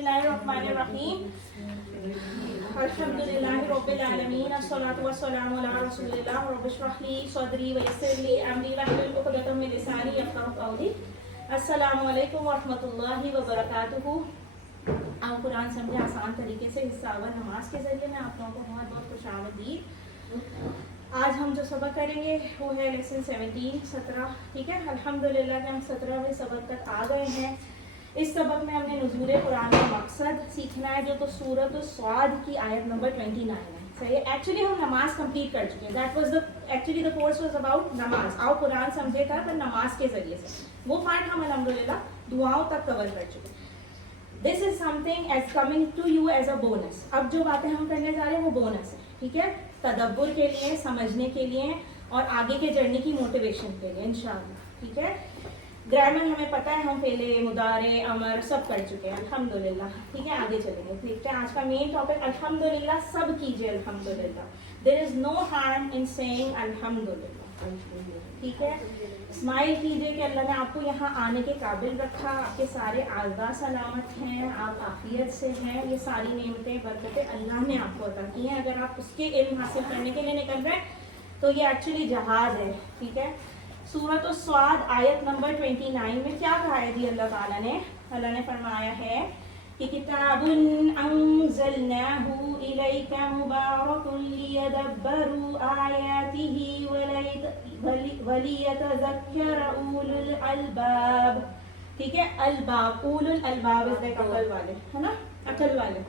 बिस्मिल्लाहिर्रहमानिर्रहीम अल्हम्दुलिल्लाहि रब्बिल आलमीन अस्सलातु वस्सलामु अला रसूलिल्लाह रब्बिश रह ली सदरी व यस्सिर ली अमरी वहलुल उक़दतम मिन लिसानी यफ़क़हू क़ौली। अस्सलामु अलैकुम व रहमतुल्लाहि व बरकातुहू। आप कुरान समझे आसान तरीके से हिस्सा अव्वल नमाज के ज़रिए मैं आप लोगों को बहुत बहुत खुशामदीद। आज हम जो सबक करेंगे वो है लेसन 17 ठीक है। अल्हम्दुलिल्लाह कि हम 17वें सबक तक आ गए हैं। इस सबक में हमने नुज़ूल कुरान का मकसद सीखना है जो तो सूरत स्वाद की आयत नंबर 29 है। सही है। एक्चुअली हम नमाज कंप्लीट कर चुके हैं। That was the actually the course was about नमाज। आओ कुरान समझे था पर नमाज के ज़रिए से वो पार्ट हम अल्हम्दुलिल्लाह दुआओं तक कवर कर चुके हैं। This is something as coming to you as a bonus. अब जो बातें हम करने जा रहे हैं वो बोनस है, ठीक है, तदब्बुर के लिए, समझने के लिए और आगे के जर्नी की मोटिवेशन के लिए इंशाअल्लाह, ठीक है। ग्रामर हमें पता है, हम पहले मुदारे अमर सब कर चुके हैं अल्हम्दुलिल्लाह, ठीक है। आगे चलेंगे, देखते हैं आज का मेन टॉपिक अल्हम्दुलिल्लाह। सब कीजिए अल्हम्दुलिल्लाह। There is no harm in saying अल्हम्दुलिल्लाह, ठीक है। स्माइल कीजिए कि अल्लाह ने आपको यहाँ आने के काबिल रखा, आपके सारे आज़ा सलामत हैं, आप आफियत से हैं। ये सारी नेमतें बरकतें अल्लाह ने आपको अता की हैं। अगर आप उसके इल्म हासिल करने के लिए निकल रहे हैं तो ये एक्चुअली जहाज़ है, ठीक है। सूरत स्वाद आयत नंबर 29 में क्या कहा है जी अल्लाह ताला ने? अल्लाह ने फरमाया है कि किताबुन अंज़लनाहु इलैका मुबारकुन लियदब्बरू आयातिही वलियतज़क्कर उलुल अलबाब, ठीक है। अलबाब, उलुल अलबाब इज लाइक अकल वाले, है ना, अकल वाले।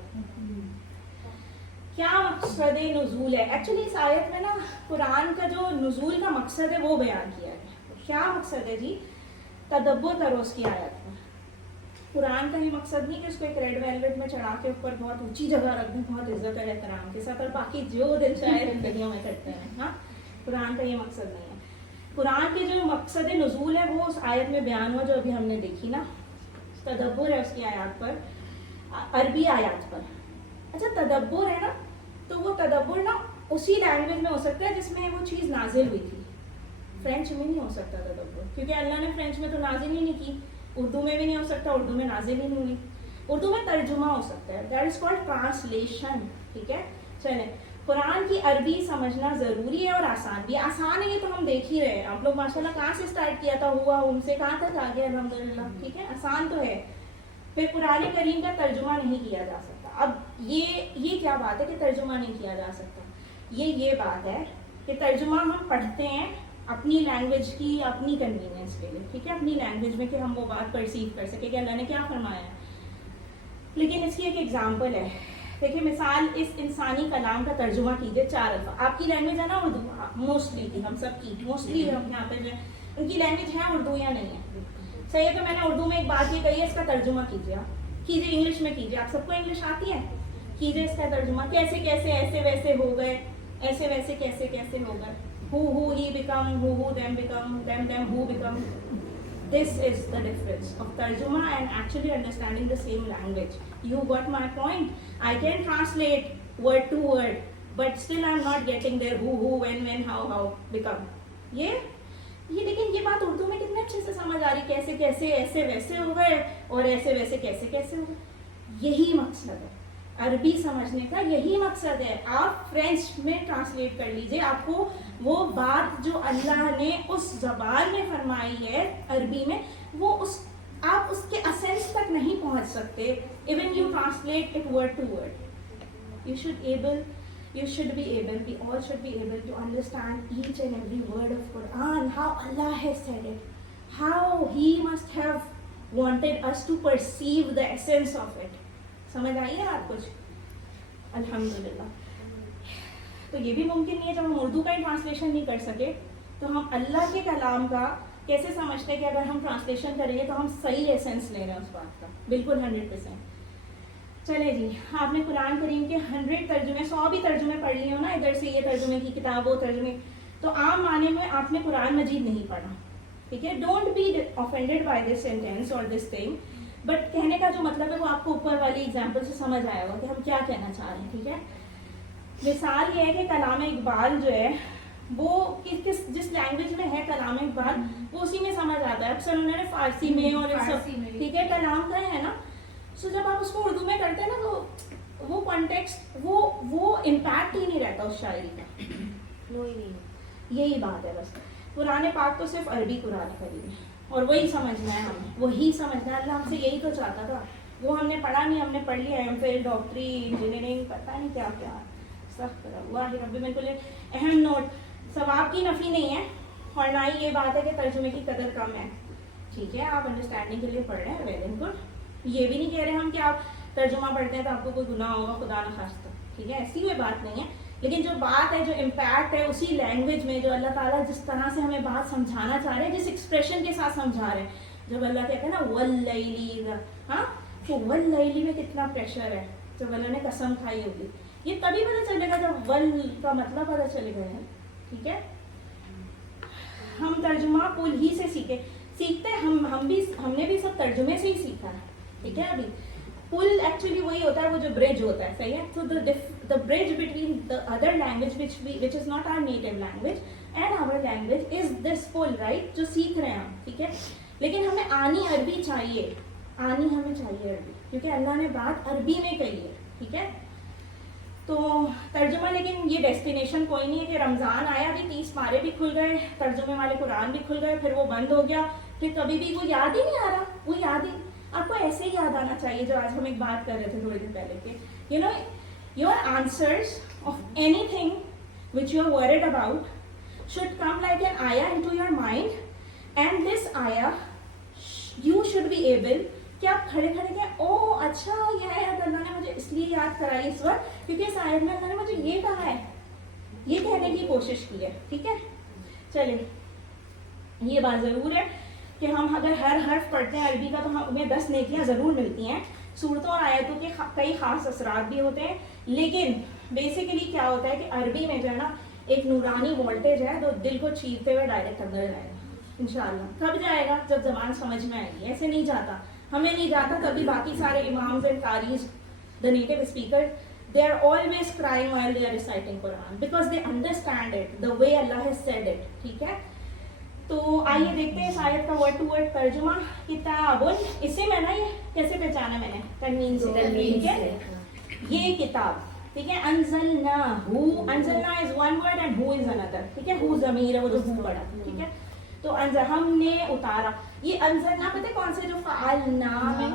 क्या मकसद नुज़ूल है? एक्चुअली इस आयत में ना कुरान का जो नुज़ूल का मकसद है वो बयान किया है। क्या मकसद है जी? तदब्बुर करो उसकी आयत में। कुरान का ही मकसद नहीं कि उसको एक रेड वेलवेट में चढ़ा के ऊपर बहुत ऊंची जगह रख दें बहुत इज्जत और एहतराम के साथ और बाकी जो दिल चाहे जिंदगियों में करते हैं। हाँ, कुरान का ये मकसद नहीं है। कुरान के जो मकसद नुज़ूल है वो उस आयत में बयान हुआ जो अभी हमने देखी ना। तदब्बुर है उसकी आयत पर, अरबी आयत पर। अच्छा, तदब्बुर है ना, तो वो तदब्बुर ना उसी लैंग्वेज में हो सकता है जिसमें वो चीज़ नाजिल हुई थी। फ्रेंच में नहीं हो सकता तदब्बुर, क्योंकि अल्लाह ने फ्रेंच में तो नाजिल ही नहीं की। उर्दू में भी नहीं हो सकता, उर्दू में नाजिल ही नहीं हुई। उर्दू में तर्जुमा हो सकता है, दैट इज कॉल्ड ट्रांसलेशन, ठीक है। चले, कुरान की अरबी समझना ज़रूरी है और आसान भी। आसान है ये तो हम देख ही रहे हैं। आप लोग माशाल्लाह कहाँ से स्टार्ट किया था, हुआ उनसे कहाँ तक आ गया अल्हम्दुलिल्लाह, ठीक है। आसान तो है। फिर कुरान करीम का तर्जुमा नहीं किया जा सकता। अब ये क्या बात है कि तर्जुमा नहीं किया जा सकता? ये बात है कि तर्जुमा हम पढ़ते हैं अपनी लैंग्वेज की, अपनी कन्वीनियंस के लिए, ठीक है, अपनी लैंग्वेज में कि हम वो बात परसीव कर सके कि अल्लाह ने क्या फरमाया। लेकिन इसकी एक एग्जांपल है। देखिए, मिसाल, इस इंसानी कलाम का तर्जुमा कीजिए 4 अल्फाज। आपकी लैंग्वेज है ना उर्दू, मोस्टली थी हम सब की, मोस्टली हम यहाँ पे जो उनकी लैंग्वेज है उर्दू या नहीं है, सही है। तो मैंने उर्दू में एक बात ये कही है, इसका तर्जुमा कीजिए। आप कीजिए इंग्लिश में कीजिए, आप सबको इंग्लिश आती है, कीजिए इसका तर्जुमा। कैसे कैसे ऐसे वैसे हो गए, ऐसे वैसे कैसे कैसे हो गए। who he become, who them become, them who become. This is the difference of tarjuma and actually understanding the same language. You got my point? I can translate word to word, but still I'm not getting there who, when, how, become. ये लेकिन ये बात उर्दू में कितने अच्छे से समझ आ रही, कैसे कैसे ऐसे वैसे हो गए और ऐसे वैसे कैसे कैसे हो गए। यही मकसद है अरबी समझने का, यही मकसद है। आप फ्रेंच में ट्रांसलेट कर लीजिए, आपको वो बात जो अल्लाह ने उस ज़बान में फरमाई है अरबी में, वो आप उसके असेंस तक नहीं पहुंच सकते। Even you translate it word to word, you should be able, we all should be able to understand each and every word of Quran, how Allah has said it, how He must have wanted us to perceive the essence of it. समझ आई है आप कुछ? अल्हम्दुलिल्लाह। तो ये भी मुमकिन नहीं है, जब हम उर्दू का ही ट्रांसलेशन नहीं कर सके तो हम अल्लाह के कलाम का कैसे समझते हैं कि अगर हम ट्रांसलेशन करेंगे तो हम सही एसेंस ले रहे हैं उस बात का, बिल्कुल 100%। चले जी, आपने कुरान करीम के 100 तर्जुमे, 100 भी तर्जुमे पढ़ लिए हो ना, इधर से ये तर्जुमे की किताब वो तर्जुमे, तो आम माने में आपने कुरान मजीद नहीं पढ़ा, ठीक है। Don't be offended by this sentence और दिस थिंग, बट कहने का जो मतलब है वो आपको ऊपर वाली एग्जाम्पल से समझ आया होगा कि हम क्या कहना चाह रहे हैं, ठीक है। मिसाल ये है कि कलाम इकबाल जो है वो जिस लैंग्वेज में है कलाम इकबाल वो उसी में समझ आता है। अक्सर उन्होंने फारसी में और सब, ठीक है, कलाम का है ना, सो जब आप उसको उर्दू में करते हैं ना तो वो कॉन्टेक्स्ट वो इम्पैक्ट ही नहीं रहता उस शायरी का। यही बात है बस। कुरान पाक तो सिर्फ अरबी कुरान करीम है और वही समझना है हमें, वही समझना है। अल्लाह हमसे यही तो चाहता था, वो हमने पढ़ा नहीं, हमने पढ़ लिया एमफिल, डॉक्टरी, इंजीनियरिंग, पता नहीं क्या क्या सब हुआ है। रब्बी में कुल अहम नोट, सवाब की नफ़ी नहीं है और ना ही ये बात है कि तर्जुमे की कदर कम है। ठीक है, आप अंडरस्टैंडिंग के लिए पढ़ रहे हैं, वेल एंड गुड। ये भी नहीं कह रहे हम कि आप तर्जुमा पढ़ते हैं तो आपको कोई गुनाह होगा, खुदा न खास्ता। ठीक है, ऐसी कोई बात नहीं है, लेकिन जो बात है, जो इम्पैक्ट है उसी लैंग्वेज में जो अल्लाह ताला जिस तरह से हमें बात समझाना चाह रहे हैं, जिस एक्सप्रेशन के साथ समझा रहे हैं। जब अल्लाह कहते हैं ना वल्लैली, हाँ, तो वल्लैली में कितना प्रेशर है, जब अल्लाह ने कसम खाई होगी, ये तभी पता चलेगा जब वल का मतलब पता चलेगा है। ठीक है, हम तर्जुमा पुल ही से सीखते हैं, हमने भी सब तर्जुमे से ही सीखा है। ठीक है, अभी पुल एक्चुअली वही होता है, वो जो ब्रिज होता है, सही है। तो the bridge between the other language which is not our native language and our language is this पुल, राइट, जो सीख रहे हैं हम। ठीक है, लेकिन हमें आनी अरबी चाहिए, हमें चाहिए अरबी, क्योंकि अल्लाह ने बात अरबी में कही है। ठीक है, तो तर्जुमा, लेकिन ये डेस्टिनेशन कोई नहीं है कि रमज़ान आया, अभी 30 पारे भी खुल गए, तर्जुमे वाले कुरान भी खुल गए, फिर वो बंद हो गया, फिर कभी भी वो याद ही नहीं आ रहा। वो याद ही आपको ऐसे ही याद आना चाहिए, जो आज हम एक बात कर रहे थे थोड़ी देर पहले के, you know, your answers of anything which you are worried about should come like an आया into your mind, and this आया यू शुड बी एबल कि आप खड़े खड़े कहें, ओ अच्छा ये आयत अल्लाह ने मुझे इसलिए याद कराई इस वक्त क्योंकि इस आयत में अल्लाह ने मुझे ये कहा है, ये कहने की कोशिश की है। ठीक है, चलिए, ये बात ज़रूर है कि हम अगर हर हर्फ पढ़ते हैं अरबी का तो हमें 10 नेकियां ज़रूर मिलती हैं। सूरतों और आयतों के कई ख़ास असरात भी होते हैं, लेकिन बेसिकली क्या होता है कि अरबी में जो है ना एक नूरानी वोल्टेज है, तो दिल को चीरते हुए डायरेक्ट अंदर जाएगा इंशाल्लाह। कब जाएगा? जब ज़बान समझ में आएगी। ऐसे नहीं जाता, हमें नहीं जाता, तभी बाकी सारे इमाम्स एंड कारीज, the native speaker, they are always crying while they are reciting Quran because they understand it the way Allah has said it. ठीक है, तो आइए देखते हैं इस आयत का वर्ड टू वर्ड तर्जुमा। किताबुन, इसे मैं ना, ये कैसे पहचाना मैंने? तन्वीन से। ठीक है, ये किताब, ठीक है। अंज़लनाहु, अंज़लना इज वन वर्ड एंड हु इज अनदर। ठीक है, हु ज़मीर है, वो जो हु पड़ा। ठीक है, तो हमने उतारा, ये अंज़लना पता है कौन से, जो फ़अलना में,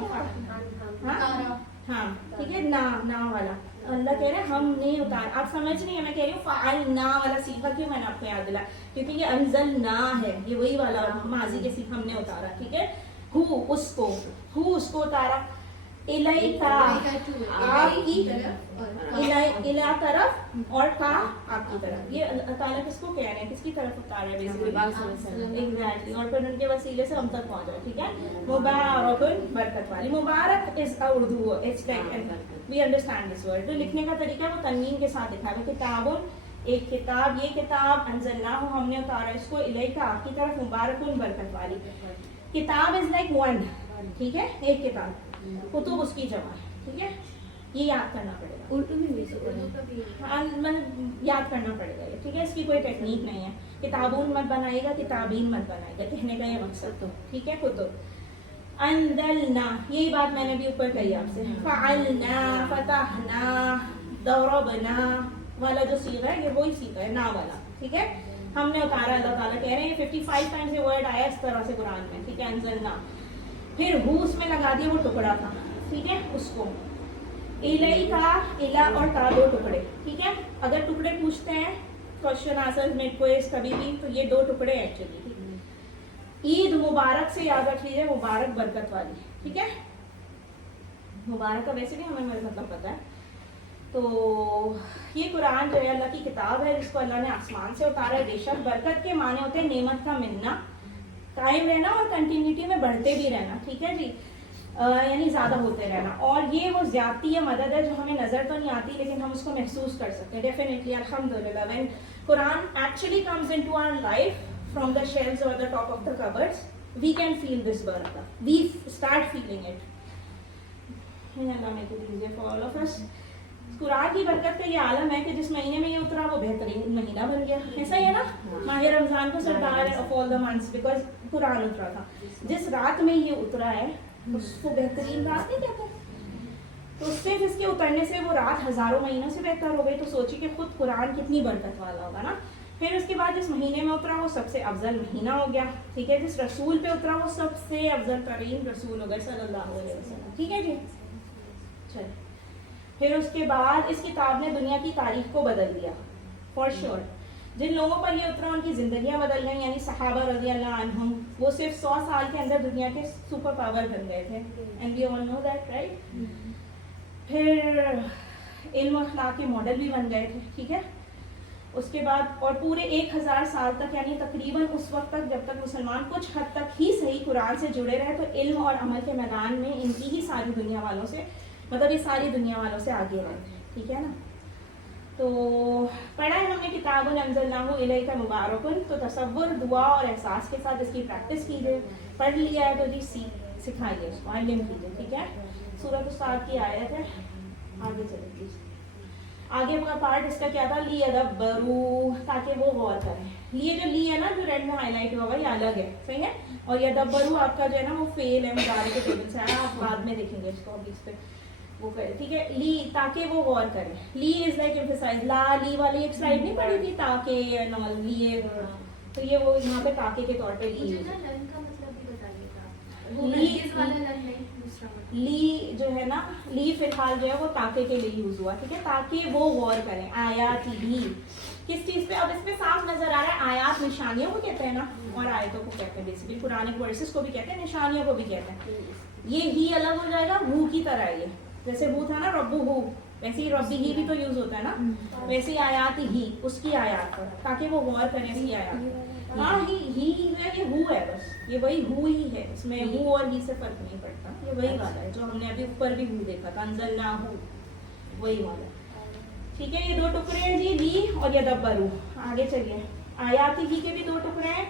हाँ, ठीक है, ना वाला अल्लाह कह रहे हैं हमने उतारा। आप समझ नहीं है, मैं कह रही हूँ फ़अलना वाला सीखा क्यों मैंने आपको याद दिला, क्योंकि ये अंज़लना है, ये वही वाला माजी के सीख हमने उतारा। ठीक है, हु उसको उतारा, इलैका आपकी, इला तरफ, और का आपकी तरफ। ये अल्लाह ताला किसको कह रहे हैं, किसकी तरफ उतारा है बेसिकली, एग्जैक्टली, और फिर उनके वसीले से हम तक पहुंचा। ठीक है, मुबारकुन, बरकत वाली। मुबारक is a Urdu, it's like we understand this word. तो लिखने का तरीका वो तन्वीन के साथ लिखा है। किताबुन, एक किताब, ये किताब, अंज़लनाहु, हमने उतारा इसको, इलैका आपकी तरफ, मुबारकुन, बरकत वाली। किताब इज लाइक वन, ठीक है, एक किताब, कुतुब उसकी जमा है। ठीक है, ये याद करना पड़ेगा, उर्दू में याद करना पड़ेगा ये। ठीक है, इसकी कोई टेक्निक नहीं है। किताबून मत बनाएगा, किताबीन मत बनाएगा, कहने का ये मकसद। तो ठीक है, कुतुब। अंदलना, यही बात मैंने भी ऊपर कही आपसे। फ़अलना, फ़तहना, दरबना वाला जो सीगा है, ये वही सीगा है, ना वाला। ठीक है, हमने उतारा, अल्लाह ताला कह रहे हैं 55 टाइम्स ये वर्ड आया इस तरह से कुरान में। ठीक है, अंज़लना, फिर हु उसमें लगा दिया, वो टुकड़ा था। ठीक है, उसको, इलई का, इला और का दो टुकड़े। ठीक है, अगर टुकड़े पूछते हैं क्वेश्चन आंसर में क्विज कभी भी, तो ये दो टुकड़े हैं एक्चुअली। ईद मुबारक से याद रख लीजिए, मुबारक बरकत वाली। ठीक है, मुबारक का वैसे भी हमें मतलब पता है। तो ये कुरान जो है अल्लाह की किताब है, जिसको अल्लाह ने आसमान से उतारा है। बेशक बरकत के माने होते हैं नेमत का मिलना, कायम रहना और कंटिन्यूटी में बढ़ते भी रहना। ठीक है जी, यानी ज़्यादा होते रहना। और ये वो ज़्यादती या मदद है जो हमें नज़र तो नहीं आती, लेकिन हम उसको महसूस कर सकते हैं। डेफिनेटली, अल्हम्दुलिल्लाह, when Quran actually comes into our life from the shelves or the top of the cupboards, we can feel this barakah, we start feeling it. May Allah make it easier for all of us. Quran की बरकत का ये आलम है कि जिस महीने में ये उतरा वो बेहतरीन महीना बन गया। ऐसा ही है ना, माह रमजान को सरदार of all the months because कुरान उतरा था। जिस रात में ये उतरा है उसको बेहतरीन रात नहीं कहते, تو صرف اس کے اترنے سے وہ رات ہزاروں مہینوں سے بہتر ہو گئی. تو سوچی کہ خود قرآن کتنی برکت والا ہوگا نا. پھر اس کے بعد جس مہینے میں اترا وہ سب سے افضل مہینہ ہو گیا, ٹھیک ہے. جس رسول پہ اترا وہ سب سے افضل ترین رسول ہو گئے صلی اللہ علیہ وسلم, ٹھیک ہے جی. چل پھر اس کے بعد اس کتاب نے دنیا کی تاریخ کو بدل دیا فار شیور. جن لوگوں پر یہ اترا ان کی زندگیاں بدل گئیں, یعنی صحابہ رضی اللہ عنہم وہ صرف 100 سال کے اندر دنیا کے سپر پاور بن گئے تھے. And we all know that right. پھر علم و اخلاق کے ماڈل بھی بن گئے تھے, ٹھیک ہے. اس کے بعد اور پورے 1000 سال تک, یعنی تقریباً اس وقت تک جب تک مسلمان کچھ حد تک ہی صحیح قرآن سے جڑے رہے, تو علم اور عمل کے میدان میں ان کی ہی ساری دنیا والوں سے, مطلب یہ ساری دنیا والوں سے آگے رہے تھے, ٹھیک ہے نا. تو پڑھا ہے ہم نے کتاب انزلناہ الیک مبارک, تو تصور, دعا اور احساس کے ساتھ اس کی پریکٹس کیجیے. پڑھ لیا ہے تو جی سکھائیے اس کو, علم کیجیے, ٹھیک ہے. سورۃ الصاد کی آیت ہے, آگے چلے پلیز. آگے کا پارٹ اس کا کیا تھا, لیدبروا, تاکہ وہ غور کریں. یہ جو لی ہے نا, جو ریڈ میں ہائی لائٹ ہوا, یہ الگ ہے, صحیح ہے. اور یدبروا آپ کا جو ہے نا وہ فیل ہے, مضارع کے ٹیبل سے آیا, آپ بعد میں دیکھیں گے اس کو, ابھی اس پہ وہ کرے, ٹھیک ہے. لی, تاکہ وہ غور کریں. لی از لائک ایمفسائز, لا لی والی ایک سلائڈ نہیں پڑھی تھی, تاکہ نال لیے, تو یہ وہ یہاں پہ تاکہ کے طور پہ لی. لی جو ہے نا, لی فی الحال جو ہے وہ تاکہ کے لیے یوز ہوا, ٹھیک ہے. تاکہ وہ غور کریں. آیات ہی کس چیز پہ, اب اس پہ صاف نظر آ رہا ہے, آیات نشانیوں کو کہتے ہیں نا, اور آیتوں کو کہتے ہیں بیسیکلی, قرآنک ورسز کو بھی کہتے ہیں, نشانیوں کو بھی کہتے ہیں. یہ ہی الگ ہو جائے گا, ہو کی طرح. یہ جیسے ہو تھا نا ربو ہو, ویسے ہی ربی ہی بھی تو یوز ہوتا ہے نا, ویسے ہی آیات ہی, اس کی آیات پر, تاکہ وہ غور کریں اس کی آیات. ہاں ہی جو ہے یہ ہو ہے, بس یہ وہی ہو ہی ہے, اس میں ہو اور ہی سے فرق نہیں پڑتا. یہ وہی والا ہے جو ہم نے ابھی اوپر بھی ہو دیکھا تھا, انزلناہ, وہی والا, ٹھیک ہے. یہ دو ٹکڑے ہیں جی, لی اور یدبروا. آگے چلیے. آیات ہی کے بھی دو ٹکڑے ہیں.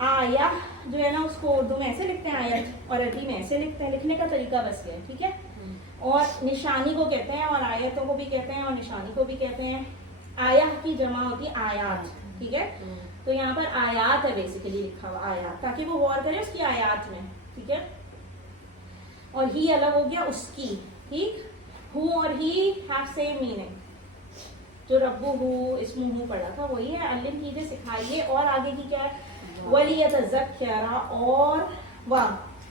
آیا جو ہے نا اس کو اردو میں ایسے لکھتے ہیں آیت, اور عربی میں ایسے لکھتے ہیں, لکھنے کا طریقہ بس یہ ہے, ٹھیک ہے. اور نشانی کو کہتے ہیں, اور آیتوں کو بھی کہتے ہیں, اور نشانی کو بھی کہتے ہیں. آیا کی جمع ہوتی ہے آیات, ٹھیک ہے. تو یہاں پر آیات ہے بیسیکلی لکھا ہوا, آیات, تاکہ وہ غور کرے اس کی آیات میں, ٹھیک ہے. اور ہی الگ ہو گیا اس کی, ٹھیک. ہو اور ہی ہیو سیم میننگ. جو ربو ہو اسم ہو پڑھا تھا وہی ہے. علم کیجیے, سکھائیے. اور آگے کی کیا ہے, وَلِيَتَذَكَّرَ,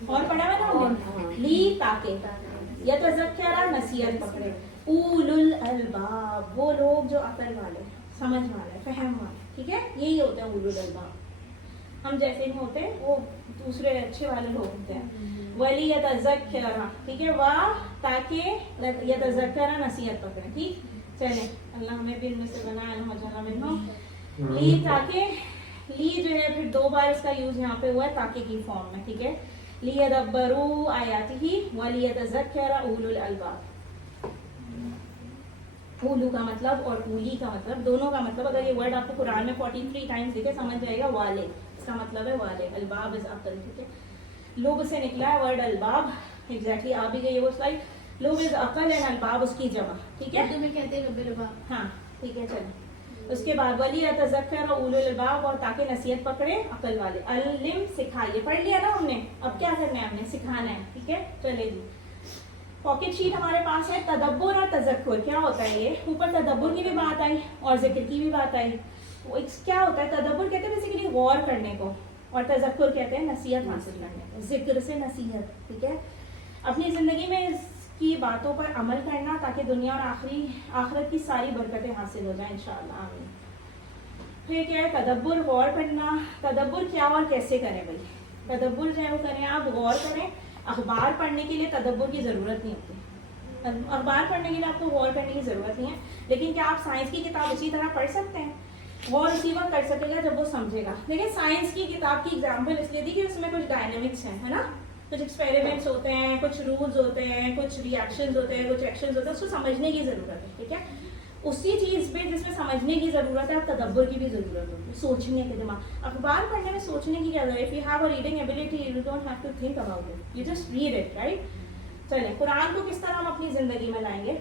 اور پڑھا ہے نا ہم نے, لی تاکہ, یتذکر نصیحت پکڑے, اولو الالباب, وہ لوگ جو عقل والے, سمجھ والے, فہم والے, ٹھیک ہے. یہی ہوتے ہیں اولو الالباب. ہم جیسے نہیں ہوتے, وہ دوسرے اچھے والے لوگ ہوتے ہیں. وَلِيَتَذَكَّرَ, ٹھیک ہے, تاکہ یتذکر نصیحت پکڑے, ٹھیک. چلیں, اللہ ہمیں بھی ان میں سے بنائے, اللہ جل منہم. لی تاکہ, لی جو ہے پھر 2 بار اس کا یوز یہاں پہ ہوا ہے تاکہ کی فارم میں, ٹھیک ہے. لیدبروا آیاتہ ولیتذکر اولو الالباب. اولو کا مطلب اور اولی کا مطلب, دونوں کا مطلب, اگر یہ ورڈ آپ کو قرآن میں 43 ٹائمز دیکھے سمجھ جائے گا, والے, اس کا مطلب ہے والے. الباب از عقل, ٹھیک ہے. لب سے نکلا ہے ورڈ الباب, ایگزیکٹلی آ بھی گئی وہ سلائڈ. لب از عقل اینڈ الباب اس کی جمع, ٹھیک ہے. اردو میں کہتے ہیں لب الباب. ہاں ٹھیک ہے. چلیں, اس کے بعد ولیتذکر اولو الالباب, اور تاکہ نصیحت پکڑے عقل والے. علم, سکھائیے. پڑھ لیا نا ہم نے, اب کیا کرنا ہے, ہم نے سکھانا ہے, ٹھیک ہے. چلے جی, پاکٹ شیٹ ہمارے پاس ہے. تدبر اور تذکر کیا ہوتا ہے, یہ اوپر تدبر کی بھی بات آئی اور ذکر کی بھی بات آئی. کیا ہوتا ہے, تدبر کہتے ہیں بیسیکلی غور کرنے کو, اور تذکر کہتے ہیں نصیحت حاصل کرنے کو. ذکر سے نصیحت, ٹھیک ہے. اپنی زندگی میں کی باتوں پر عمل کرنا, تاکہ دنیا اور آخرت کی ساری برکتیں حاصل ہو جائیں انشاءاللہ, آمین. پھر کیا ہے, تدبر, غور کرنا. تدبر کیا اور کیسے کریں بھائی. تدبر جو ہے وہ کریں, آپ غور کریں. اخبار پڑھنے کے لیے تدبر کی ضرورت نہیں ہوتی. اخبار پڑھنے کے لیے آپ کو غور کرنے کی ضرورت نہیں ہے, لیکن کیا آپ سائنس کی کتاب اسی طرح پڑھ سکتے ہیں؟ غور اسی وقت کر سکے گا جب وہ سمجھے گا. دیکھیں سائنس کی کتاب کی ایگزامپل اس لیے دی کہ اس میں کچھ ڈائنامکس ہیں, ہے نا, کچھ ایکسپیریمنٹس ہوتے ہیں, کچھ رولز ہوتے ہیں, کچھ ریئیکشنز ہوتے ہیں, کچھ ایکشنز ہوتے ہیں, اس کو سمجھنے کی ضرورت ہے, ٹھیک ہے. اسی چیز پہ جس میں سمجھنے کی ضرورت ہے, تدبر کی بھی ضرورت ہوتی ہے, سوچنے کے دماغ. اخبار پڑھنے میں سوچنے کی کیا ضرورت ہے. If you have a reading ability, you don't have to think about it, you just read it, right. چلیں, قرآن کو کس طرح ہم اپنی زندگی میں لائیں گے.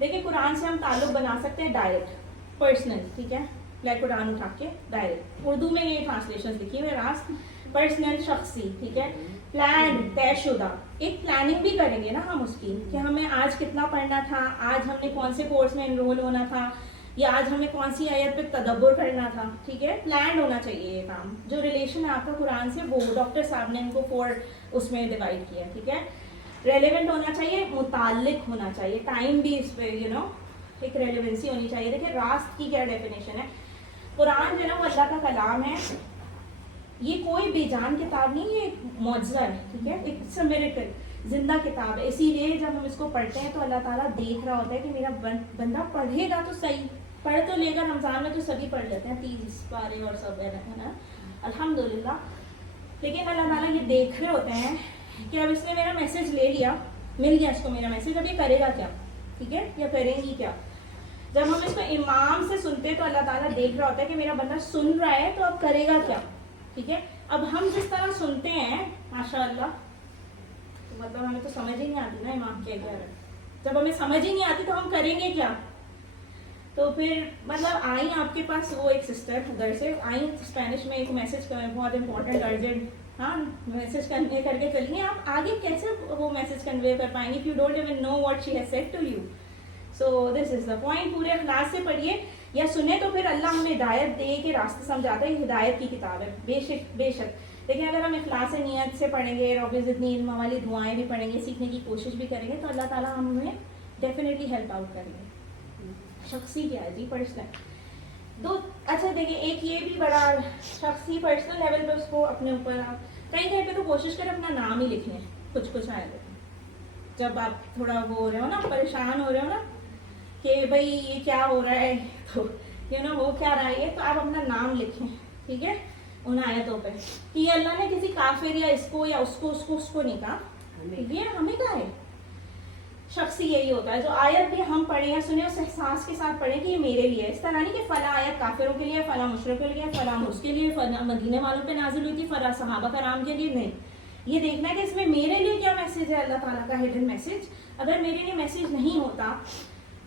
دیکھیں, قرآن سے ہم تعلق بنا سکتے ہیں ڈائریکٹ, پرسنل, ٹھیک ہے. لائک قرآن اٹھا کے ڈائریکٹ, اردو میں یہ ٹرانسلیشن لکھی ہوئی, راست, پرسنل, شخصی, ٹھیک ہے. प्लान तयशुदा, एक प्लानिंग भी करेंगे ना हम उसकी कि हमें आज कितना पढ़ना था, आज हमने कौन से कोर्स में एनरोल होना था, या आज हमें कौन सी आयत पे तदब्बुर करना था. ठीक है, प्लान होना चाहिए ये काम. जो रिलेशन है आपका कुरान से वो डॉक्टर साहब ने इनको 4 उसमें डिवाइड किया. ठीक है, रेलेवेंट होना चाहिए, मुताल्लिक होना चाहिए, टाइम भी इस पे यू नो एक रेलेवेंसी होनी चाहिए. देखिए रास्त की क्या डेफिनेशन है. कुरान जो है ना वो अल्लाह का कलाम है, ये कोई बेजान किताब नहीं, ये एक मौजज़ा है. ठीक है, इट्स अ मिरेकल, जिंदा किताब है. इसीलिए जब हम इसको पढ़ते हैं तो अल्लाह ताला देख रहा होता है कि मेरा बंदा पढ़ेगा तो सही, पढ़ तो लेगा. रमज़ान में तो सभी पढ़ लेते हैं 30 पारे और सब है ना, अल्हम्दुलिल्लाह. लेकिन अल्लाह ताला ये देख रहे होते हैं कि अब इसने मेरा मैसेज ले लिया, मिल गया इसको मेरा मैसेज, अब ये करेगा क्या. ठीक है, या करेंगी क्या. जब हम इसको इमाम से सुनते हैं तो अल्लाह ताला देख रहा होता है कि मेरा बंदा सुन रहा है तो अब करेगा क्या. ठीक है, अब हम जिस तरह सुनते हैं माशाअल्लाह, तो मतलब हमें तो समझ ही नहीं आती ना इमाम क्या कह रहे हैं. जब हमें समझ ही नहीं आती तो हम करेंगे क्या. तो फिर मतलब आई आपके पास वो एक सिस्टर उधर से आई, स्पेनिश में एक मैसेज कर, बहुत इंपॉर्टेंट अर्जेंट, हाँ मैसेज कन्वे करके चलिए. आप आगे कैसे वो मैसेज कन्वे कर पाएंगे if you don't even know what she has said to you. So this is the point. पूरे इखलास से पढ़िए या सुने तो फिर अल्लाह हमें हिदायत दे के रास्ते समझाता है. हिदायत की किताब है बेशक बेशक. लेकिन अगर हम इखलास नियत से पढ़ेंगे और ऑब्वियस इतनी इल्म वाली दुआएं भी पढ़ेंगे, सीखने की कोशिश भी करेंगे तो अल्लाह ताला हमें डेफिनेटली हेल्प आउट करेंगे. शख्सी क्या है जी, पर्सनल. दो अच्छा देखिए, एक ये भी बड़ा शख्सी पर्सनल लेवल पे उसको अपने ऊपर आप कहीं कहीं पे तो कोशिश करें अपना नाम ही लिखने. कुछ आए जब आप थोड़ा वो हो रहे हो ना, परेशान हो रहे हो ना कि भाई ये क्या हो रहा है, तो यू नो हो क्या रहा है, तो आप अपना नाम लिखें. ठीक है, उन आयतों पे कि ये अल्लाह ने किसी काफिर या इसको या उसको नहीं कहा, ये हमें कहा है. शख्सी यही होता है, जो आयत भी हम पढ़े या सुने उस एहसास के साथ पढ़े कि ये मेरे लिए. इस तरह नहीं कि फला आयत काफिरों के लिए, फला मुशरिकों के लिए, फला उसके लिए, फला मदीने वालों पे नाजिल हुई थी, फला सहाबा कराम के लिए. नहीं, ये देखना है कि इसमें मेरे लिए क्या मैसेज है, अल्लाह ताला का हिडन मैसेज. अगर मेरे लिए मैसेज नहीं होता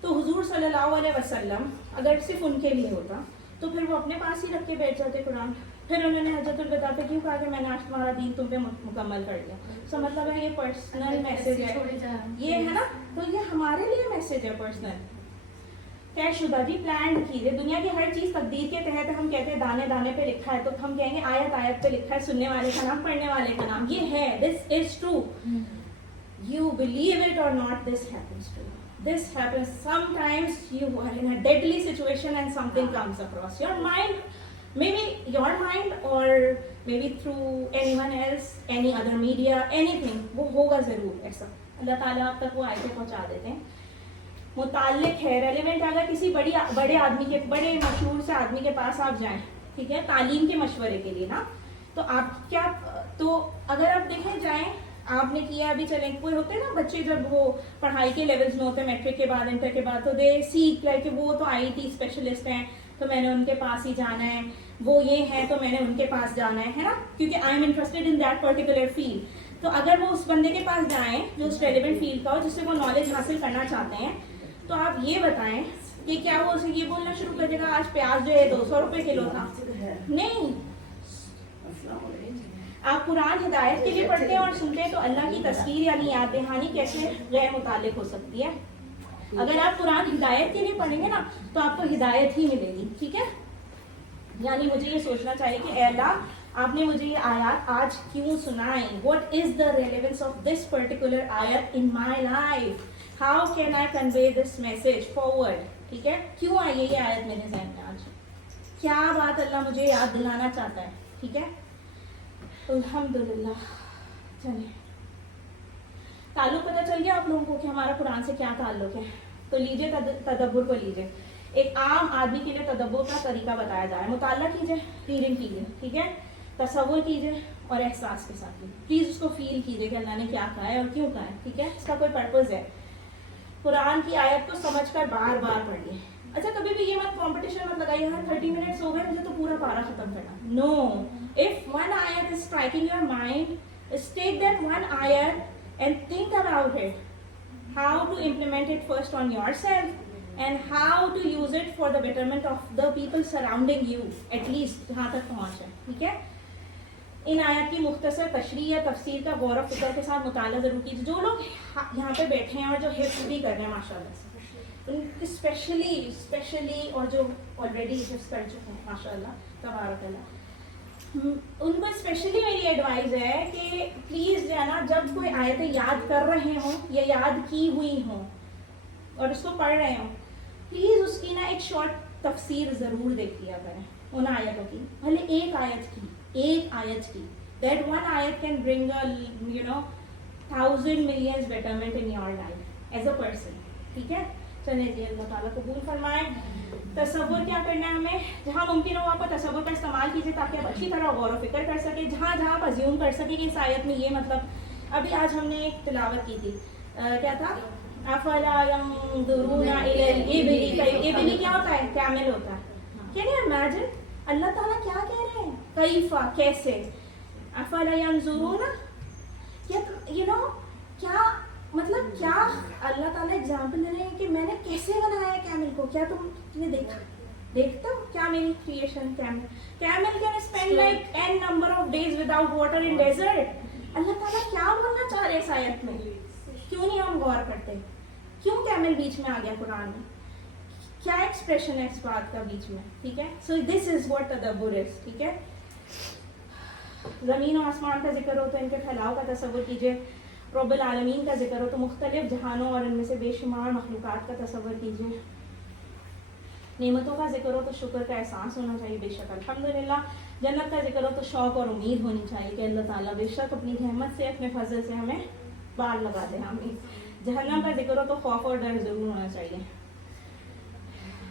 तो हुजूर सल्लल्लाहु अलैहि वसल्लम अगर सिर्फ उनके लिए होता तो फिर वो अपने पास ही रख के बैठ जाते कुरान. फिर उन्होंने हजरतुल वदा पे क्यों कहा कि मैंने आज तुम्हारा दीन तुम पे मुकम्मल कर दिया. तो मतलब है ये पर्सनल मैसेज है, ये है ना, तो ये हमारे लिए मैसेज है पर्सनल. तयशुदा जी, प्लान कीजिए. दुनिया की हर चीज़ तकदीर के तहत. हम कहते हैं दाने दाने पे लिखा है, तो हम कहेंगे आयत आयत पे लिखा है, सुनने वाले का नाम, पढ़ने वाले का नाम. ये है, this is true. You believe it or not, this happens to you. This happens sometimes. You are in a deadly situation and something comes across your mind, maybe your mind or maybe through anyone else, any other media, anything. वो होगा ज़रूर ऐसा. अल्लाह ताला आप तक वो आयतें पहुँचा देते हैं. मुताल्लिक है, रेलिवेंट. अगर किसी बड़े आदमी के, बड़े मशहूर से आदमी के पास आप जाएं, ठीक है, तालीम के मशवरे के लिए ना, तो आप क्या, तो अगर आप देखें जाएं, आपने किया अभी चले, कोई होते हैं ना बच्चे जब वो पढ़ाई के लेवल्स में होते हैं, मैट्रिक के बाद इंटर के बाद, तो दे सीख लाइक वो तो आईटी स्पेशलिस्ट हैं तो मैंने उनके पास ही जाना है, वो ये हैं तो मैंने उनके पास जाना है ना, क्योंकि I am interested in that particular field. तो अगर वो उस बंदे के पास जाएं जो उस रेलिवेंट फील्ड का हो, जिससे वो नॉलेज हासिल करना चाहते हैं, तो आप ये बताएं कि क्या वो उसे ये बोलना शुरू कर देगा आज प्याज जो है 200 रुपये किलो था. नहीं, आप कुरान हिदायत के लिए पढ़ते हैं और सुनते हैं तो अल्लाह की तस्वीर यानी याद दहानी कैसे गैर मुतालिक हो सकती है. अगर आप कुरान हिदायत के लिए पढ़ेंगे ना तो आपको हिदायत ही मिलेगी. ठीक है, यानी मुझे ये सोचना चाहिए कि ए अल्लाह आपने मुझे ये आयत आज क्यों सुनाई. What is the relevance of this particular आयत in my life. How can I convey this message forward. ठीक है, क्यों आई ये आयत मेरे ज़हन में आज, क्या बात अल्लाह मुझे याद दिलाना चाहता है. ठीक है, अल्हम्दुलिल्लाह. चलिए, ताल्लुक पता चल गया आप लोगों को कि हमारा कुरान से क्या ताल्लुक है. तो लीजिए तदब्बुर को लीजिए. एक आम आदमी के लिए तदब्बुर का तरीका बताया जा रहा है. मुताला कीजिए, रीडिंग कीजिए, ठीक है, तसव्वुर कीजिए और एहसास के साथ कीजिए. प्लीज़ उसको फील कीजिए कि अल्लाह ने क्या कहा है और क्यों कहा है. ठीक है, इसका कोई पर्पज़ है. कुरान की आयत को समझकर बार बार पढ़िए. अच्छा, कभी भी ये मत कंपटीशन मत लगाइए, हाँ 30 मिनट्स हो गए मुझे तो पूरा पारा खत्म करना. No, if one ayat is striking your mind, just take that one ayat and think about it, how to implement it first on yourself and how to use it for the betterment of the people surrounding you, at least यहाँ तक पहुँचे. ठीक है, ان آیت کی مختصر تشریح یا تفسیر کا غور و فکر کے ساتھ مطالعہ ضرور کیجیے. جو لوگ یہاں پہ بیٹھے ہیں اور جو حفظ بھی کر رہے ہیں ماشاء اللہ سے, ان اسپیشلی اور جو آلریڈی حفظ کر چکے ہیں ماشاء اللہ تبارک اللہ, ان کو اسپیشلی میری ایڈوائز ہے کہ پلیز جو ہے نا, جب کوئی آیتیں یاد کر رہے ہوں یا یاد کی ہوئی ہوں اور اس کو پڑھ رہے ہوں, پلیز اس کی نا ایک شارٹ تفسیر ضرور دیکھ لیا کریں ان آیتوں کی, بھلے ایک آیت کی. That one ayat can bring a 1,000 millions betterment in your life as a person. ٹھیک ہے, چلیں جی, اللہ تعالیٰ قبول فرمائے. تصور کیا کرنا ہے ہمیں, جہاں ممکن ہو آپ کو تصور کا استعمال کیجیے تاکہ آپ اچھی طرح غور و فکر کر سکیں, جہاں آپ ازیوم کر سکیں کہ اس آیت میں یہ مطلب. ابھی آج ہم نے ایک تلاوت کی تھی, کیا تھا, افلا ينظرون الى الابل, ابل کیا ہوتا ہے, کیمل ہوتا ہے. کین یو امیجن اللہ تعالیٰ کیا کہہ رہے ہیں, کیفا, کیسے, افلا ينظرون, کیا مطلب, کیا اللہ تعالیٰ اگزامپل دے رہے ہیں کہ میں نے کیسے بنایا کیمل کو, کیا تم نے دیکھتا ہو کیا میری creation. Camel can spend like n number of days without water in desert. اللہ تعالیٰ کیا بولنا چاہ رہے اس آیت میں, کیوں نہیں ہم غور کرتے, کیوں کیمل بیچ میں آ گیا قرآن میں, کیا ایکسپریشن ہے اس بات کا بیچ میں. ٹھیک ہے, سو دس از واٹ تدبر از. ٹھیک ہے, زمین و آسمان کا ذکر ہو تو ان کے پھیلاؤ کا تصور کیجیے, رب العالمین کا ذکر ہو تو مختلف جہانوں اور ان میں سے بے شمار مخلوقات کا تصور کیجیے, نعمتوں کا ذکر ہو تو شکر کا احساس ہونا چاہیے بے شک الحمدللہ, جنت کا ذکر ہو تو شوق اور امید ہونی چاہیے کہ اللہ تعالیٰ بے شک اپنی رحمت سے, اپنے فضل سے ہمیں پار لگا دے. آمین. جہنم کا ذکر ہو تو خوف اور ڈر ضرور ہونا چاہیے.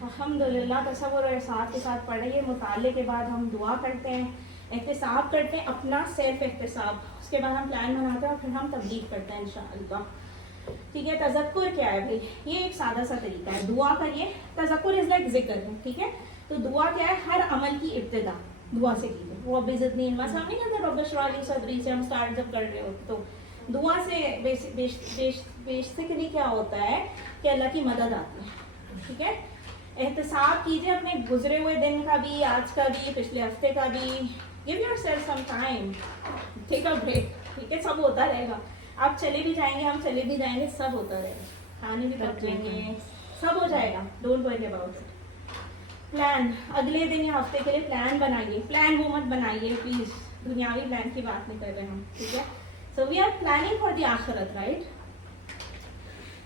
الحمدللہ تصور اور احساس کے ساتھ پڑھیے. مطالعے کے بعد ہم دعا کرتے ہیں, احتساب کرتے ہیں, اپنا سیلف احتساب, اس کے بعد ہم پلان بناتے ہیں اور پھر ہم تبلیغ کرتے ہیں انشاءاللہ. ٹھیک ہے, تذکر کیا ہے بھائی, یہ ایک سادہ سا طریقہ ہے, دعا کریے. تذکر از لائک ذکر ہے. ٹھیک ہے, تو دعا کیا ہے, ہر عمل کی ابتدا دعا سے کیجیے. وہ رب زدنی علما سے ہم نہیں کہتے رب اشرح لی صدری سے ہم اسٹارٹ جب کر رہے ہو, تو دعا سے بیسکلی کیا ہوتا ہے کہ اللہ کی مدد آتی ہے. ٹھیک ہے, احتساب کیجیے اپنے گزرے ہوئے دن کا بھی, آج کا بھی, پچھلے ہفتے کا بھی. Give yourself some time, take a break. ٹھیک ہے, سب ہوتا رہے گا, آپ چلے بھی جائیں گے, ہم چلے بھی جائیں گے, سب ہوتا رہے گا, کھانے بھی پک جائیں گے, سب ہو جائے گا. Don't worry about it. Plan اگلے دن یا ہفتے کے لیے پلان بنائیے. پلان وہ مت بنائیے پلیز, دنیاوی پلان کی بات نہیں کر رہے ہم. ٹھیک ہے, so we are planning for the آخرت, رائٹ.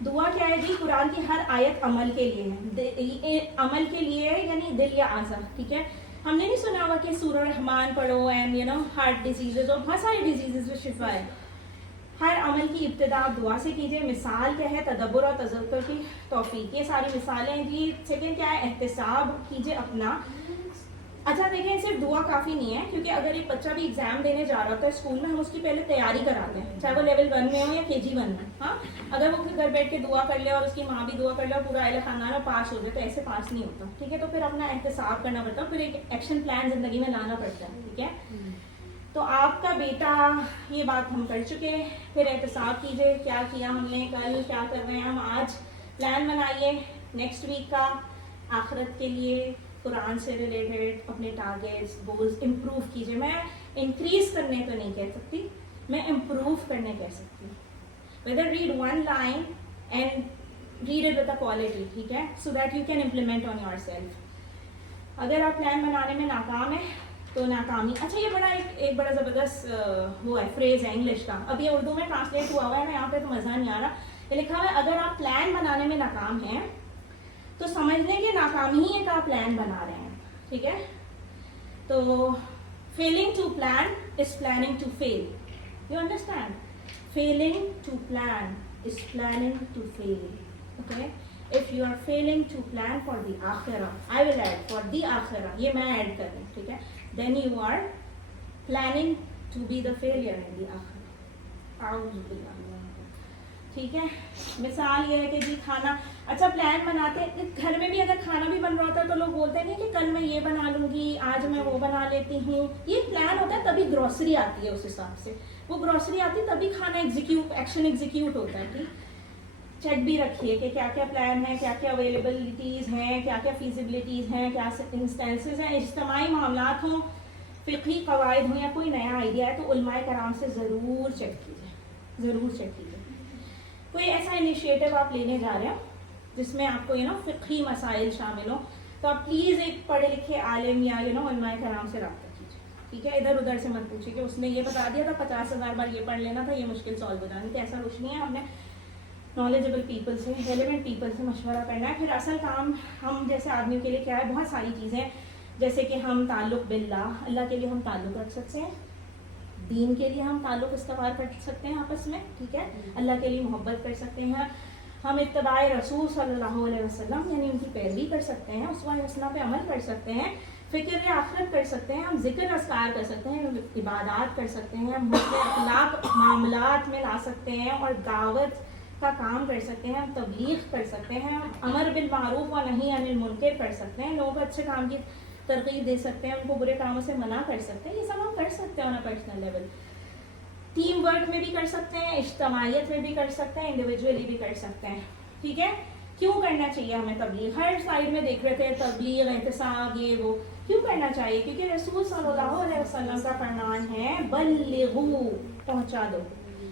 دعا کیا ہے جی, قرآن کی ہر آیت عمل کے لیے ہے, عمل کے لیے یعنی دل یا اعضاء. ٹھیک ہے, ہم نے نہیں سنا ہوا کہ سورہ رحمان پڑھو اینڈ ہارٹ ڈیزیزز اور بہت ساری ڈیزیزز میں شفا ہے. ہر عمل کی ابتدا آپ دعا سے کیجیے. مثال کیا ہے, تدبر اور تذکر کی توفیق, یہ ساری مثالیں جی. سیکنڈ کیا ہے, احتساب کیجیے اپنا. اچھا دیکھیں, صرف دعا کافی نہیں ہے, کیونکہ اگر ایک بچہ بھی ایگزام دینے جا رہا ہوتا ہے اسکول میں, ہم اس کی پہلے تیاری کراتے ہیں, چاہے وہ لیول 1 میں ہو یا KG 1 میں. ہاں, اگر وہ گھر بیٹھ کے دعا کر لے اور اس کی ماں بھی دعا کر لے اور پورا اہل خاندان میں پاس ہو جائے, تو ایسے پاس نہیں ہوتا. ٹھیک ہے, تو پھر اپنا احتساب کرنا پڑتا ہے, پھر ایک ایکشن پلان زندگی میں لانا پڑتا ہے. ٹھیک ہے, تو آپ کا بیٹا, یہ بات ہم کر چکے. پھر احتساب کیجیے, کیا کیا ہم نے, کل کیا کر رہے ہیں ہم, آج پلان بنائیے نیکسٹ ویک کا آخرت کے لیے. قرآن سے ریلیٹڈ اپنے ٹارگیٹس, گولز امپروو کیجیے. میں انکریز کرنے تو نہیں کہہ سکتی, میں امپروو کرنے کہہ سکتی ہوں. Whether read 1 line and read it with a quality. ٹھیک ہے, so that you can implement on yourself. اگر آپ پلان بنانے میں ناکام ہے تو ناکامی. اچھا, یہ بڑا ایک بڑا زبردست وہ ہے, فریز ہے انگلش کا. اب یہ اردو میں ٹرانسلیٹ ہوا ہوا ہے, یہاں پہ تو مزہ نہیں آ رہا. یہ لکھا ہوا ہے, اگر آپ پلان بنانے میں ناکام ہیں تو سمجھ لیں کہ ناکامی ہی ہے کہ آپ پلان بنا رہے ہیں. ٹھیک ہے, تو failing to plan is planning to fail. You understand, failing to plan is planning to fail. Okay, if you are failing to plan for the akhirah, I will add for the akhirah, یہ میں add کر رہی ہوں. ٹھیک ہے, then you are planning to be the failure in the akhirah. اعوذ باللہ. ٹھیک ہے, مثال یہ ہے کہ جی کھانا, اچھا پلان بناتے ہیں گھر میں بھی, اگر کھانا بھی بن رہا ہوتا ہے تو لوگ بولتے ہیں کہ کل میں یہ بنا لوں گی, آج میں وہ بنا لیتی ہوں. یہ پلان ہوتا ہے, تبھی گروسری آتی ہے, اس حساب سے وہ گروسری آتی ہے, تبھی کھانا ایکشن ایگزیکیوٹ ہوتا ہے. ٹھیک, چیک بھی رکھیے کہ کیا کیا پلان ہے, کیا کیا اویلیبلٹیز ہیں, کیا کیا فیزیبلٹیز ہیں, کیا انسٹینسز ہیں. اجتماعی معاملات ہوں, फ़िक़ही क़वाइद हो या कोई नया आइडिया है तो उलमाए कराम से ज़रूर चेक कीजिए, ज़रूर चेक कीजिए। कोई ऐसा इनिशिएटिव आप लेने जा रहे हो जिसमें आपको फ़िक़ही मसाइल शामिल हो, तो आप प्लीज़ एक पढ़े लिखे आलिम या उलमाए कराम से रब्ता कीजिए, ठीक है। इधर उधर से मत पूछिए कि उसने ये बता दिया था 50,000 बार ये पढ़ लेना था, ये मुश्किल सॉल्व हो जानी थी, ऐसा कुछ नहीं है। हमने नॉलेजेबल पीपल से, रेलेवेंट पीपल से मशवरा करना है। फिर असल काम हम जैसे आदमियों के लिए क्या है, बहुत सारी चीज़ें, जैसे कि हम ताल्लुक़ बिल्लाह, अल्लाह के लिए हम ताल्लुक़ रख सकते हैं, दीन के लिए हम ताल्लुक़ इस्तवार कर सकते हैं आपस में, ठीक है, अल्लाह के लिए मोहब्बत कर सकते हैं, हम इत्तबाए रसूल सल्लल्लाहु अलैहि वसल्लम यानी उनकी पैरवी कर सकते हैं, उसवा हसना पे अमल कर सकते हैं, फ़िक्र आखिरत कर सकते हैं, हम ज़िक्र अस्कार कर सकते हैं, इबादत कर सकते हैं, हम अखलाक मामलात में ला सकते हैं और दावत का काम कर सकते हैं, हम तबलीग कर सकते हैं, हम अमर बिल मारूफ व नही अनिल मुनकर कर सकते हैं, लोगों को अच्छे काम की तरगीब दे सकते हैं, उनको बुरे कामों से मना कर सकते हैं। ये सब हम कर सकते हैं on a personal level. Team work में भी कर सकते हैं, इज्तमाइयत में भी कर सकते हैं, इंडिविजुअली भी कर सकते हैं, ठीक है। क्यों करना चाहिए हमें तबलीग? हर साइड में देख रहे थे तबलीग, एहतिसाब, ये वो, क्यों करना चाहिए? क्योंकि रसूल सल्लल्लाहु अलैहि वसल्लम का फरमान है बल्लिगू, पहुंचा दो।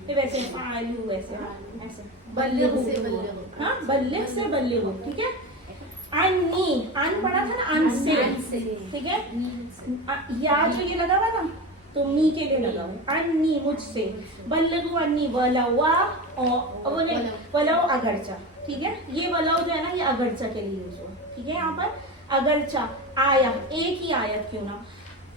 ये वैसे आलू वैसे ऐसे बल्लिगू, हाँ बल्लिग से बल्लिगू, ठीक है। अन्नी, अन पढ़ा था ना, अन से, ठीक है। या जो ये लगा हुआ ना तो मी के लिए लगा हुआ, अन्नी मुझसे, बल्लगू अन्नी वलवा और वलव अगरचा, ठीक है। ये वलव जो है ना ये अगरचा के लिए यूज हुआ, ठीक है। यहाँ पर अगरचा आया, एक ही आयत क्यों ना,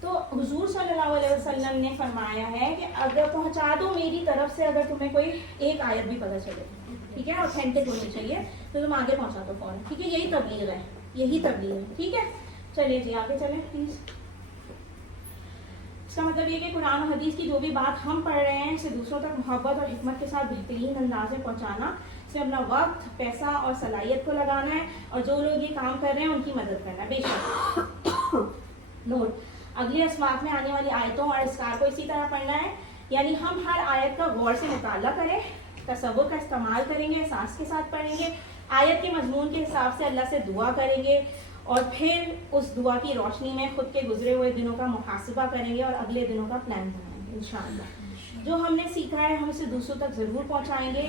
तो हुजूर सल्लल्लाहु अलैहि वसल्लम ने फरमाया है कि अगर पहुंचा दो मेरी तरफ से, अगर तुम्हें कोई एक आयत भी पता चले, ठीक है, ऑथेंटिक होनी चाहिए, तो तुम आगे पहुंचा दो फौरन, ठीक है। यही तबलीग है, यही तबलीग है, ठीक है। चलिए जी आगे चलें प्लीज। इसका मतलब ये कि कुरान और हदीस की जो भी बात हम पढ़ रहे हैं इसे दूसरों तक मोहब्बत और हिकमत के साथ बेहतरीन अंदाज में पहुंचाना, इसे अपना वक्त, पैसा और सलाहियत को लगाना है, और जो लोग ये काम कर रहे हैं उनकी मदद करना है बेशक। नोट, अगले अस्मात में आने वाली आयतों और इसकार को इसी तरह पढ़ना है, यानी हम हर आयत का गौर से मुताला करें, तसव्वुर का इस्तेमाल करेंगे, एहसास के साथ पढ़ेंगे, आयत के मजमून के हिसाब से अल्लाह से दुआ करेंगे, और फिर उस दुआ की रोशनी में खुद के गुजरे हुए दिनों का मुहासिबा करेंगे और अगले दिनों का प्लान बनाएंगे इंशाअल्लाह। जो हमने सीखा है हम इसे दूसरों तक ज़रूर पहुंचाएंगे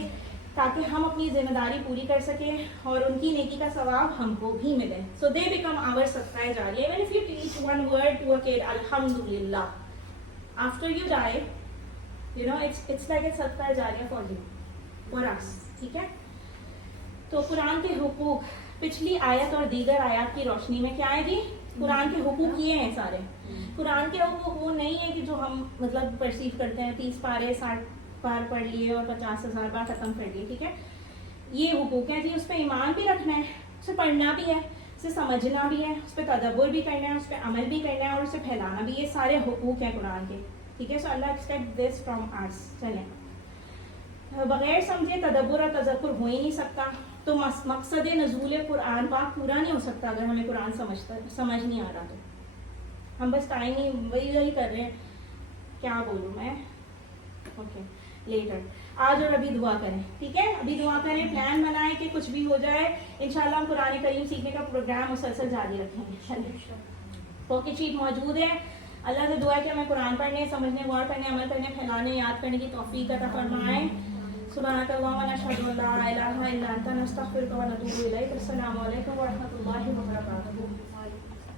ताकि हम अपनी जिम्मेदारी पूरी कर सकें और उनकी नेकी का सवाब हमको भी मिले। सो दे बिकम आवर सदका जारिया। Even if you teach one word to a kid अल्हम्दुलिल्लाह after you die, you know it's like a सदका जारिया फॉर यू, फॉर अस, ठीक है। तो कुरान के हुकूक पिछली आयत और दीगर आयत की रोशनी में क्या है जी, कुरान के हुकूक ये हैं सारे। कुरान के हुकूक वो नहीं है कि जो हम मतलब परसीव करते हैं 30 पारे 60 पार पढ़ लिए और 50,000 बार ख़त्म कर लिए, ठीक है। ये हुकूक हैं जी, उस पर ईमान भी रखना है, उसे पढ़ना भी है, उसे समझना भी है, उस पर तदब्बुर भी करना है, उस पर अमल भी करना है और उसे फैलाना भी, ये सारे हुकूक हैं कुरान के, ठीक है। सो अल्लाह एक्सपेक्ट दिस फ्रॉम अस। चलें, बगैर समझे तदब्बुर और तज़क्कुर हो ही नहीं सकता, तो मकसद नज़ूल कुरान पाक पूरा नहीं हो सकता अगर हमें कुरान समझ नहीं आ रहा। तो हम बस टाइम ही वही कर रहे हैं, क्या बोलूँ मैं, ओके लेटर। आज और अभी दुआ करें, ठीक है, अभी दुआ करें, प्लान बनाएं कि कुछ भी हो जाए इंशाल्लाह हम कुरान करीम सीखने का प्रोग्राम मुसलसल जारी रखेंगे। पॉकेट शीट मौजूद है। अल्लाह से दुआ है कि हमें कुरान पढ़ने, समझने, गौर करने, अमल करने, फैलाने, याद करने की तौफीक अता फरमाएं। सुब्हानकल्लाह व नशहदु अल्ला इलाहा इल्ला अंता नस्तगफिरुका व नतूबु इलैक। अस्सलामु अलैकुम व रहमतुल्लाहि व बरकातुहू।